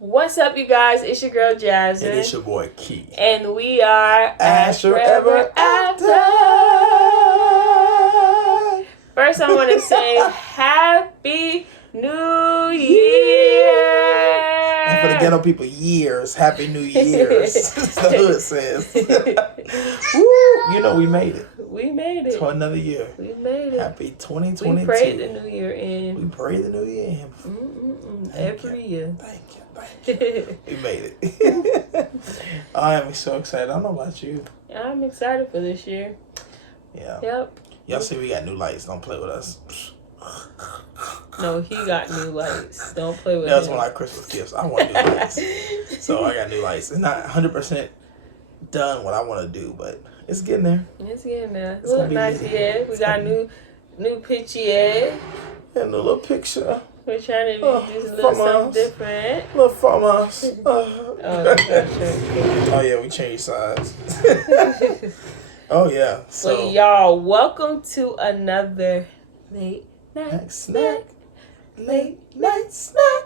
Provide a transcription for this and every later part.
What's up, you guys? It's your girl Jasmine. And it's your boy Keith. And we are Ash Forever After. First, I want to say Happy New Year. And for the ghetto people, years. Happy New Year's. That's the hood says. Woo! You know we made it. We made it. To another year. We made it. Happy 2022. We prayed the new year in. We prayed the new year in. Every year. Thank you. We made it. I am so excited. I don't know about you. I'm excited for this year. Yeah. Yep. Y'all see we got new lights. Don't play with us. No, he got new lights. Don't play with That's him. one of my Christmas gifts. I want new lights. So I got new lights. It's not 100% done what I want to do, but it's getting there. It's getting there. It's Look nice, yeah. We got new picture, yeah. And a little picture. We're trying to do this little something different. Little farmhouse. Oh, yeah, we changed sides. Oh, yeah. So, y'all, welcome to another late night snack. Late night snack.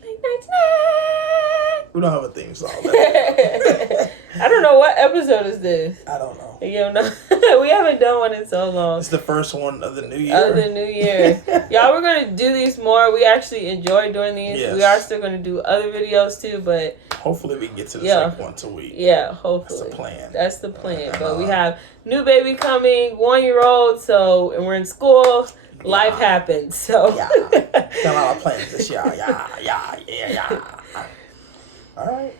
Late night snack. We don't have a theme song. I don't know what episode is this. I don't know. You don't know? We haven't done one in so long. It's the first one of the new year. Y'all, we're going to do these more. We actually enjoy doing these. Yes. We are still going to do other videos too, but hopefully we can get to the second once a week. Yeah, hopefully. That's the plan. That's the plan. But we have new baby coming, 1-year-old, and we're in school. Yeah. Life happens, so. Yeah. Got a lot of plans this year. Yeah. All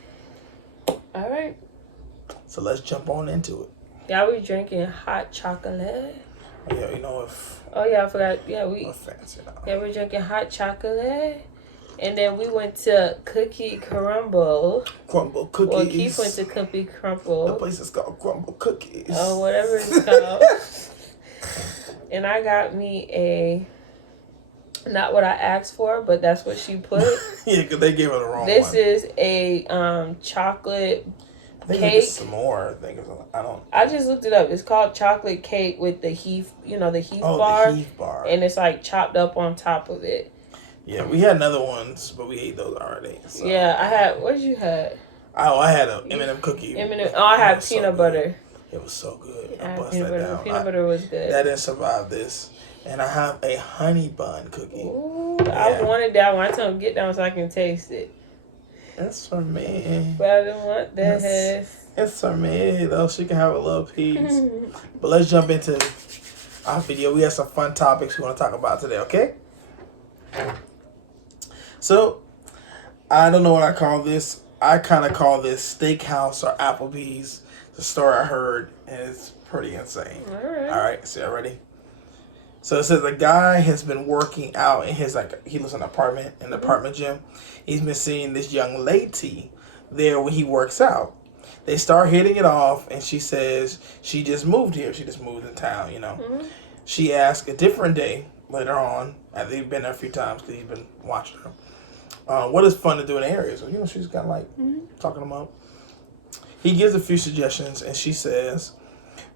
right. So let's jump on into it. Yeah, we drinking hot chocolate. Yeah, you know if. Oh yeah, I forgot. Yeah, we're fancy now. Yeah, we're drinking hot chocolate, and then we went to Cookie Crumble. Crumble Cookies. Well, Keith went to Cookie Crumble. The place is called Crumble Cookies. Oh, whatever it's called. And I got me not what I asked for, but that's what she put. Yeah, because they gave her the wrong one. This is a chocolate cake. It's some more. I just looked it up. It's called chocolate cake with the Heath, the Heath bar. The Heath bar. And it's like chopped up on top of it. Yeah, we had another ones, but we ate those already. So. Yeah, I had. What did you have? Oh, I had an M&M cookie. I had peanut butter. It was so good. I bust peanut that butter. down. Peanut butter was good. That didn't survive this. And I have a honey bun cookie. Ooh, yeah. I wanted that one. I told him get down so I can taste it. That's for me. But I didn't want that. It's for me, though. She can have a little piece. But let's jump into our video. We have some fun topics we want to talk about today, okay? So, I don't know what I call this. I kind of call this Steakhouse or Applebees. It's a story I heard, and it's pretty insane. All right, so y'all ready? So it says a guy has been working out in his, he lives in an apartment gym. He's been seeing this young lady there when he works out. They start hitting it off, and she says she just moved here. She just moved in town, Mm-hmm. She asked a different day later on, after they've been there a few times because he's been watching her, what is fun to do in the area. So, she's kind of talking him up. He gives a few suggestions, and she says,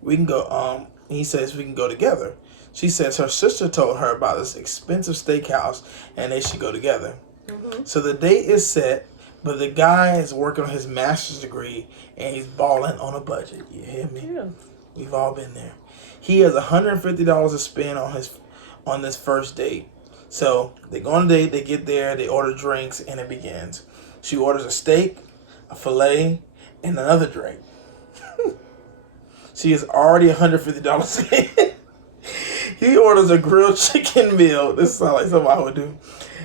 we can go, he says we can go together. She says her sister told her about this expensive steakhouse, and they should go together. Mm-hmm. So the date is set, but the guy is working on his master's degree, and he's balling on a budget. You hear me? Yeah. We've all been there. He has $150 to spend on this first date. So they go on a date, they get there, they order drinks, and it begins. She orders a steak, a filet, and another drink. She is already $150 in. He orders a grilled chicken meal. This sounds like something I would do.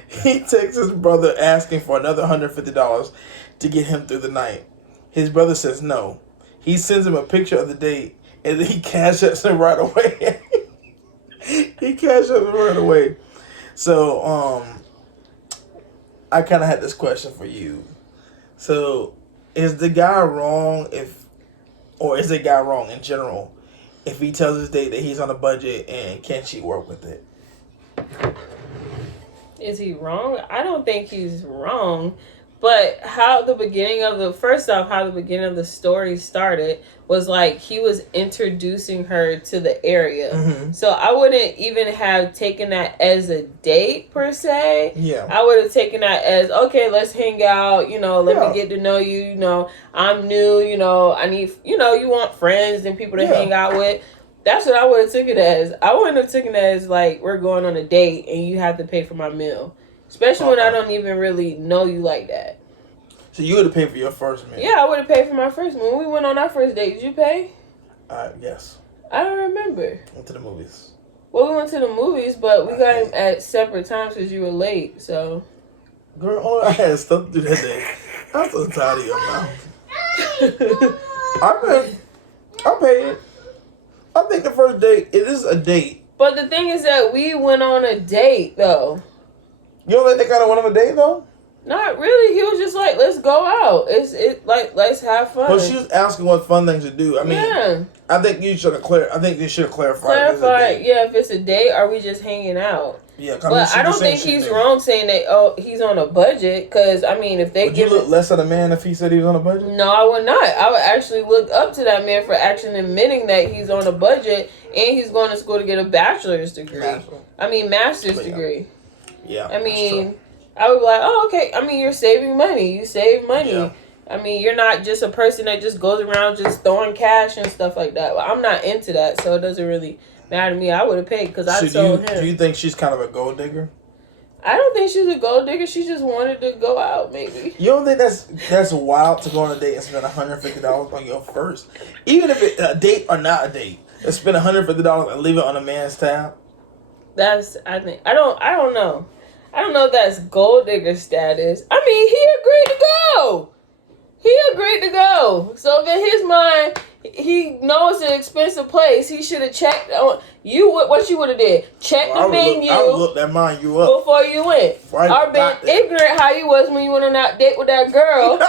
He texts his brother asking for another $150 to get him through the night. His brother says no. He sends him a picture of the date, and then he cash outs him right away. So, I kind of had this question for you. So, is the guy wrong or is the guy wrong in general if he tells his date that he's on a budget and can she work with it? Is he wrong? I don't think he's wrong, But how the beginning of the story started was like he was introducing her to the area. Mm-hmm. So I wouldn't even have taken that as a date per se. Yeah. I would have taken that as, okay, let's hang out, let me get to know you, I'm new, I need, you want friends and people to hang out with. That's what I would have took it as. I wouldn't have taken it as like we're going on a date and you have to pay for my meal. Especially when I don't even really know you like that. So you would have paid for your first meal? Yeah, I would have paid for my first meal. When we went on our first date, did you pay? Yes. I don't remember. Went to the movies. Well, we went to the movies, but we got him at separate times because you were late, so. Girl, I had stuff to do that day. I'm so tired of your mouth. I paid. I think the first date, it is a date. But the thing is that we went on a date, though. You don't think they kind of went on a date, though? Not really. He was just like, let's go out. Let's have fun. Well, she was asking what fun things to do. I mean, I think you should have clarified. If it's a date, are we just hanging out? Yeah, but I don't think he's wrong saying that. He's on a budget. Because I mean, if they would you look less at a man if he said he was on a budget? No, I would not. I would actually look up to that man for actually admitting that he's on a budget and he's going to school to get a bachelor's degree. Master's degree. Yeah. I mean, I would be like, oh, okay. I mean, you're saving money. You save money. Yeah. I mean, you're not just a person that just goes around just throwing cash and stuff like that. Well, I'm not into that, so it doesn't really matter to me. I would have paid because I told him. Do you think she's kind of a gold digger? I don't think she's a gold digger. She just wanted to go out, maybe. You don't think that's wild to go on a date and spend $150 on your first, even if it's a date or not a date, and spend $150 and leave it on a man's tab? I don't know. I don't know if that's gold digger status. I mean, he agreed to go. So if in his mind, he knows it's an expensive place, he should have checked on you. What you would have did? Check the menu. I would look that mind you up before you went. Or been ignorant how you was when you went on that date with that girl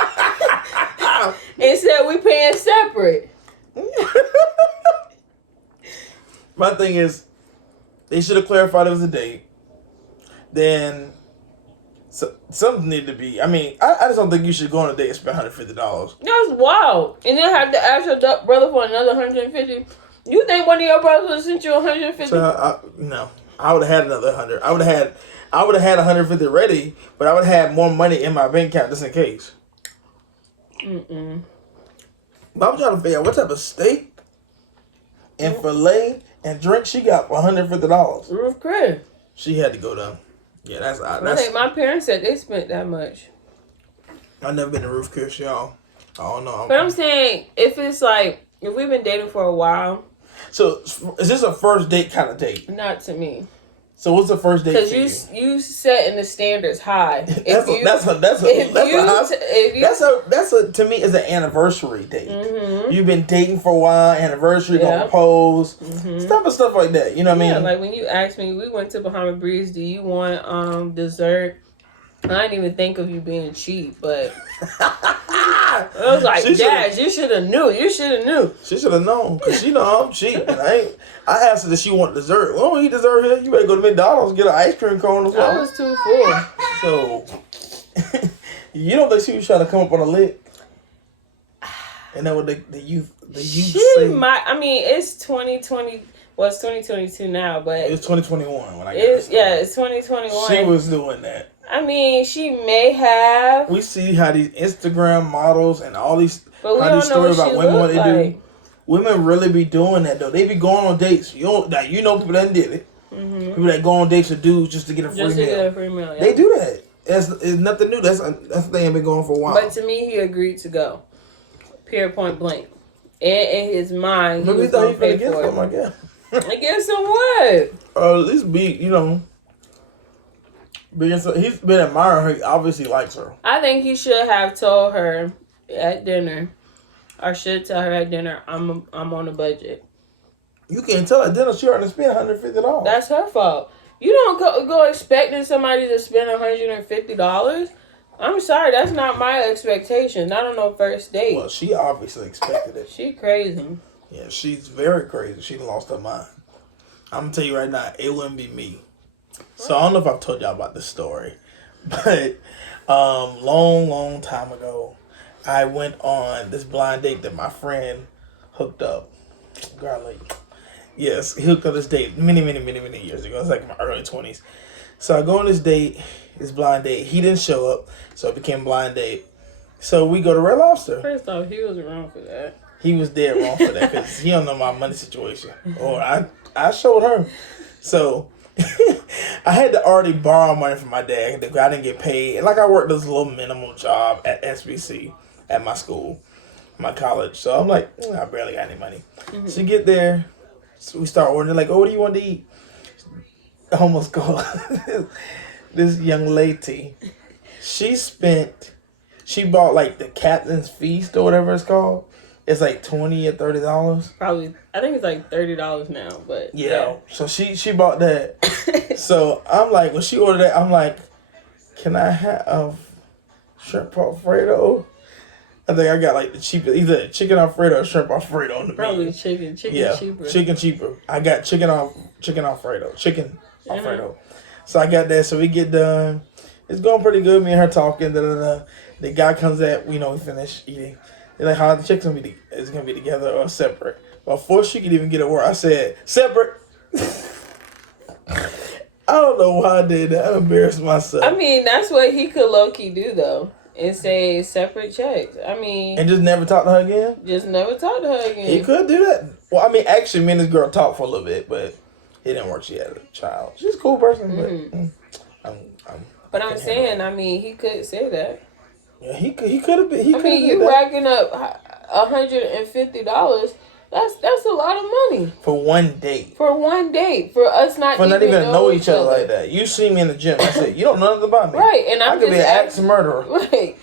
and said we paying separate. My thing is, they should have clarified it was a date. Then something needed to be. I mean, I just don't think you should go on a date and spend $150. That's wild. And then have to ask your brother for another $150. You think one of your brothers would have sent you $150? So no, I would have had another $100. I would have had $150 ready, but I would have had more money in my bank account just in case. But I'm trying to figure out what type of steak and filet and drink she got for $150. Roof Chris. She had to go down. Yeah, that's. I think my parents said they spent that much. I've never been to Roof Chris, y'all. I don't know. But I'm saying, if it's like, if we've been dating for a while. So, is this a first date kind of date? Not to me. So, what's the first date for you? Because you setting the standards high. That's to me is an anniversary date. Mm-hmm. You've been dating for a while, anniversary, gonna propose, stuff like that. You know what I mean? Like when you asked me, we went to Bahama Breeze. Do you want dessert? I didn't even think of you being cheap, but I was like, Dad, you should have knew. You should have knew. She should have known, because she know I'm cheap. And I asked her that she want dessert. Well, don't eat dessert here. You better go to McDonald's and get an ice cream cone or something. I was too full. So, you don't think she was trying to come up on a lick? And that what the youth say? I mean, it's 2020. Well, it's 2022 now, but it's 2021 when I guess. Yeah, it's 2021. She was doing that. I mean, she may have. We see how these Instagram models and all these stories about women what they do. Women really be doing that though. They be going on dates. You know people that did it. Mm-hmm. People that go on dates with dudes just to get a free meal. Yeah. They do that. It's nothing new. That's the thing I've been going for a while. But to me, he agreed to go. Period, point blank. And in his mind, he was going to pay for it. I guess. I guess so what? At least he's been admiring her. He obviously likes her. I think he should have told her at dinner, or should tell her at dinner, I'm on a budget. You can't tell at dinner she already spent $150. That's her fault. You don't go expecting somebody to spend $150. I'm sorry, that's not my expectation. Not on no first date. Well, she obviously expected it. She crazy. Yeah, she's very crazy. She lost her mind. I'm gonna tell you right now, it wouldn't be me. So I don't know if I've told y'all about this story, but Long time ago, I went on this blind date that my friend hooked up. Yes, he hooked up this date many years ago. It was like in my early 20s. So I go on this date, this blind date. He didn't show up, so it became blind date. So we go to Red Lobster. First off, he was wrong for that. He was dead wrong for that because he don't know my money situation. Or I showed her. So I had to already borrow money from my dad. I didn't get paid. And like I worked this little minimal job at SBC at my school, my college. So I'm like, I barely got any money. Mm-hmm. So get there. So we start ordering. They're like, oh, what do you want to eat? I almost called this young lady. She bought like the Captain's Feast or whatever it's called. It's like $20 or $30. Probably, I think it's like $30 now. But yeah. So she bought that. So I'm like, when she ordered that, I'm like, can I have shrimp Alfredo? I think I got like the cheapest, either chicken Alfredo or shrimp Alfredo on the probably menu. Chicken cheaper. Chicken cheaper. I got chicken Alfredo. So I got that. So we get done. It's going pretty good. Me and her talking. The guy comes at, we finish eating. They're like, how the chicks is gonna be together or separate? Before she could even get a word, I said, separate. I don't know why I did that. I embarrassed myself. I mean, that's what he could low-key do, though. And say separate checks. I mean... And just never talk to her again? Just never talk to her again. He could do that. Well, I mean, actually, me and this girl talked for a little bit, but it didn't work. She had a child. She's a cool person, but I'm saying, I mean, he could say that. Yeah, he could have been. I mean, you racking up $150. That's a lot of money for one date. For us not even know each other like that. You see me in the gym. I said you don't know nothing about me, right? And I could be an axe murderer. Right.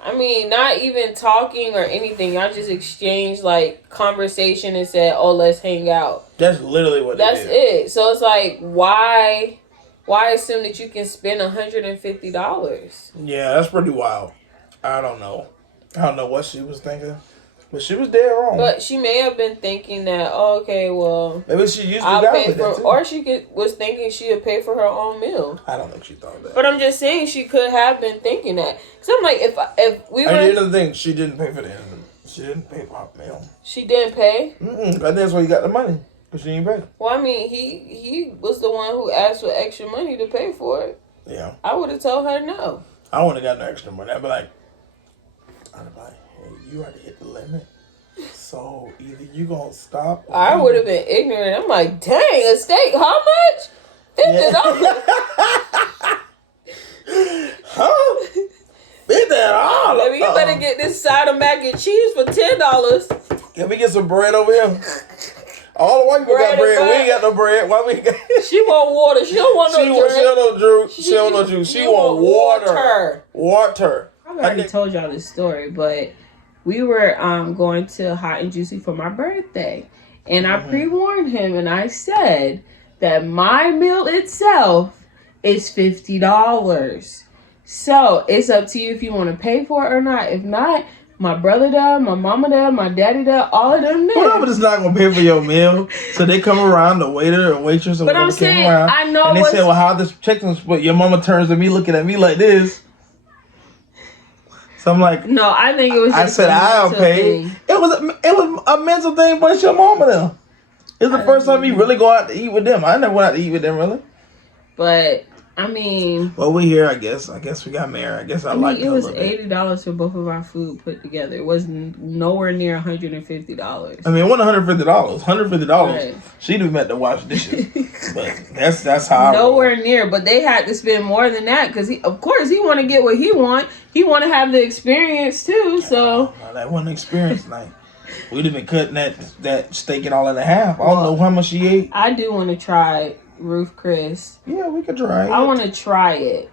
I mean, not even talking or anything. I just exchanged like conversation and said, "Oh, let's hang out." That's literally what. That's it. So it's like, why assume that you can spend $150? Yeah, that's pretty wild. I don't know what she was thinking. But she was dead wrong. But she may have been thinking that, okay, well, maybe she used to pay for, or she was thinking she would pay for her own meal. I don't think she thought that. But I'm just saying she could have been thinking that. Because I'm like, if we were... And the other thing, she didn't pay for she didn't pay for her meal. She didn't pay? I think that's why you got the money. Because she didn't pay. Well, I mean, he was the one who asked for extra money to pay for it. Yeah. I would have told her no. I wouldn't have got no extra money. I'd be like, hey, you already hit the limit. So either you gonna stop. I would have been ignorant. I'm like, dang, a steak, how much? $50. Huh? $50. Baby, you better get this side of mac and cheese for $10. Can we get some bread over here? All the white people got bread. We ain't got no bread. Why we got? She want water. She don't want no drink. She don't know juice. She want water. Water. I already told y'all this story, but we were going to Hot and Juicy for my birthday. And I pre-warned him and I said that my meal itself is $50. So it's up to you if you want to pay for it or not. If not, my brother does, my mama does, my daddy does, all of them there. Whoever is not going to pay for your meal. So they come around, the waiter or waitress or but whatever I'm saying, came around. I know and they say, well, how this chicken split? Your mama turns to me looking at me like this. So I'm like, no, I think it was. I said I'll pay. It was a mental thing, but it's your mama though. It's the first time you really go out to eat with them. I never went out to eat with them really. But I mean, well, we here. I guess we got married. I guess I like it. It was $80 for both of our food put together. It was nowhere near $150. I mean, it wasn't $150. $150. Right. She'd have meant to wash dishes. But that's how. Nowhere near. But they had to spend more than that because of course he want to get what he want. He want to have the experience too. So that wasn't experience night. We'd have been cutting that steak and all in half. I don't know how much she ate. I do want to try Roof Chris. Yeah, we could try it. I want to try it.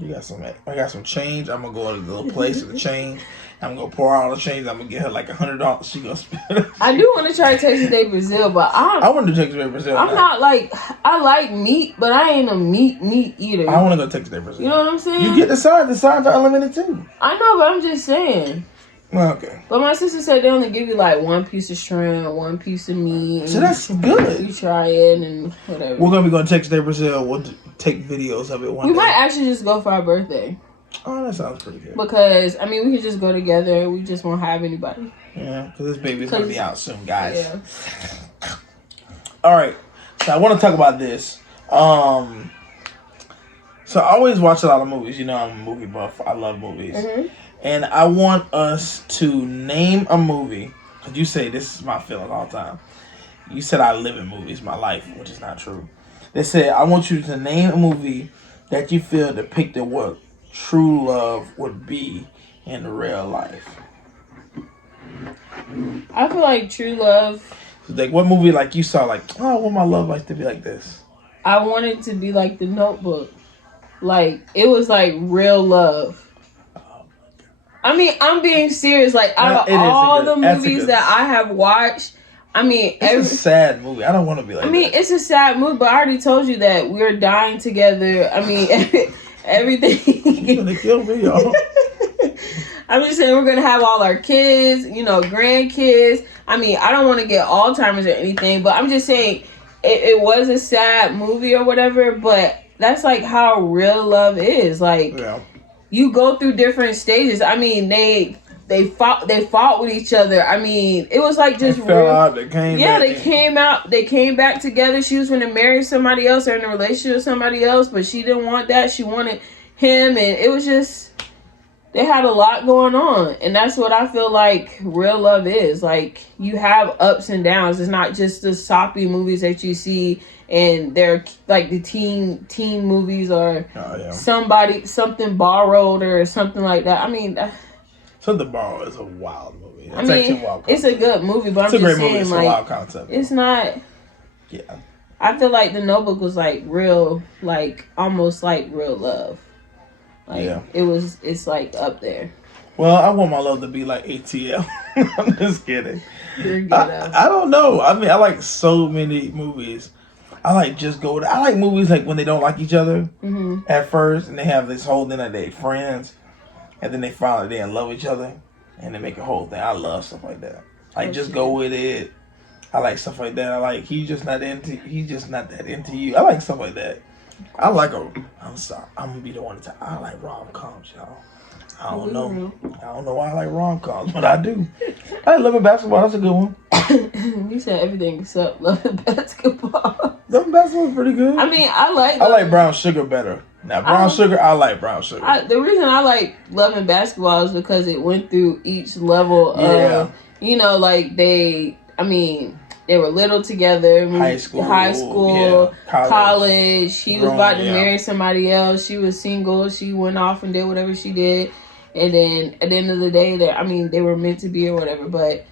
I got some change. I'm gonna go to the little place with the change. I'm gonna pour out all the change. I'm gonna get her like $100. She gonna spend it. I do want to try Texas Day Brazil, but I want to Texas Day Brazil. I'm not like I like meat, but I ain't a meat eater. I want to go Texas Day Brazil. You know what I'm saying? You get the sides. The sides are unlimited too. I know, but I'm just saying. Okay. But my sister said they only give you like one piece of shrimp, one piece of meat. So that's good. You try it and whatever. We're gonna be going to Texas Day Brazil. We'll take videos of it one day. We might actually just go for our birthday. Oh, that sounds pretty good. Because, I mean, we could just go together. We just won't have anybody. Yeah, because this baby's going to be out soon, guys. Yeah. All right. So I want to talk about this. So I always watch a lot of movies. You know, I'm a movie buff. I love movies. Mm-hmm. And I want us to name a movie. Because you say this is my feeling all the time. You said I live in movies, my life, which is not true. They said, I want you to name a movie that you feel depicted what true love would be in real life. I feel like true love. Like, what movie like you saw, like, oh, I want my love life to be like this? I want it to be like The Notebook. Like, it was like real love. I mean, I'm being serious. Like, out of all the movies that I have watched, I mean, it's a sad movie. I don't want to be like that. I mean, it's a sad movie, but I already told you that we're dying together. I mean, everything. You're gonna kill me, y'all. I'm just saying we're gonna have all our kids, you know, grandkids. I mean, I don't want to get Alzheimer's or anything, but I'm just saying it was a sad movie or whatever. But that's like how real love is. Like, you go through different stages. I mean, they fought with each other. I mean, it was like just they fell out. They came. Yeah, they came out. They came back together. She was going to marry somebody else or in a relationship with somebody else, but she didn't want that. She wanted him, and it was just they had a lot going on, and that's what I feel like real love is. Like, you have ups and downs. It's not just the soppy movies that you see, and they're like the teen movies or something borrowed or something like that. I mean. Something Borrowed is a wild movie. It's actually a wild concept. It's a good movie, but I'm just saying, it's like, a wild concept. It's not. Yeah. I feel like The Notebook was like real, like almost like real love. Like, it's like up there. Well, I want my love to be like ATL. I'm just kidding. You're good. I don't know. I mean, I like so many movies. I like movies like when they don't like each other at first, and they have this whole thing that they're friends. And then they finally in love with each other, and they make a whole thing. I love stuff like that. Like, just go with it. I like stuff like that. I like he's just not that into you. I like stuff like that. I like I'm sorry. I'm gonna be the one to tell. I like rom-coms, y'all. I don't know why I like rom-coms, but I do. I like Love and Basketball. That's a good one. You said everything except Love and Basketball. Love and Basketball is pretty good. I mean, I like Brown Sugar better. Now, Brown Sugar, I like Brown Sugar. The reason I like Love and Basketball is because it went through each level of, you know, like they were little together. High school, college. He was about to marry somebody else. She was single. She went off and did whatever she did. And then at the end of the day, they were meant to be or whatever. But,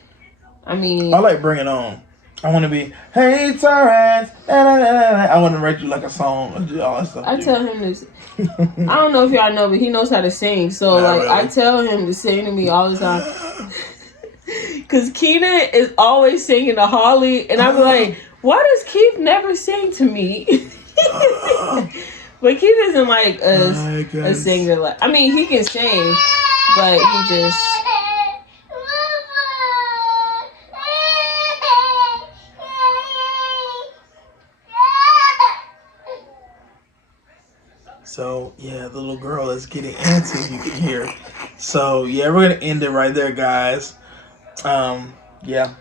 I mean. I like Bring It On. I want to be, hey, Torrance. I want to write you like a song and do all that stuff. I tell him this. I don't know if y'all know, but he knows how to sing. So, really. I tell him to sing to me all the time. Because Keenan is always singing to Holly. And I'm like, why does Keith never sing to me? But Keith isn't like a singer. Like, I mean, he can sing, but he just... So, yeah, the little girl is getting antsy, you can hear. So, yeah, we're going to end it right there, guys. Yeah.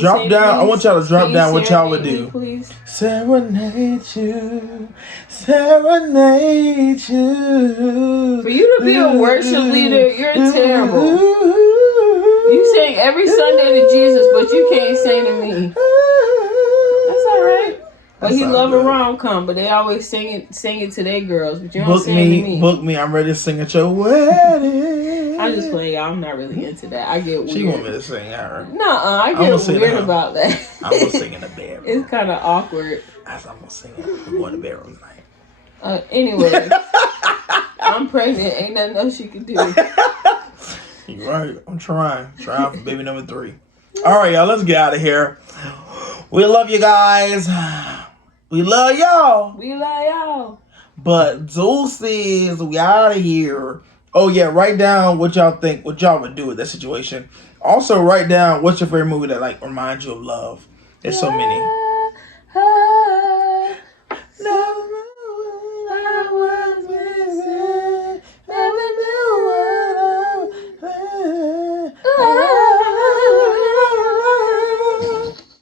Drop down. I want y'all to drop down what y'all would do. Please? Serenade you. For you to be a worship leader, you're terrible. You sing every Sunday to Jesus, but you can't sing to me. That's all right. But he love a rom-com, but they always sing it to their girls, but you don't sing to me. Book me. I'm ready to sing at your wedding. I'm just playing, y'all. I'm not really into that. I get weird. She want me to sing her. Nuh-uh. I get weird about that. I'm going to sing in the bedroom. It's kind of awkward. I'm going to sing it. We're going to the bedroom tonight. Anyway. I'm pregnant. Ain't nothing else you can do. You're right. I'm trying. Trying for baby number 3. All right, y'all. Let's get out of here. We love you guys. We love y'all. We love y'all. But deuces, we out of here. Oh, yeah. Write down what y'all think, what y'all would do with that situation. Also, write down what's your favorite movie that, like, reminds you of love. There's so many.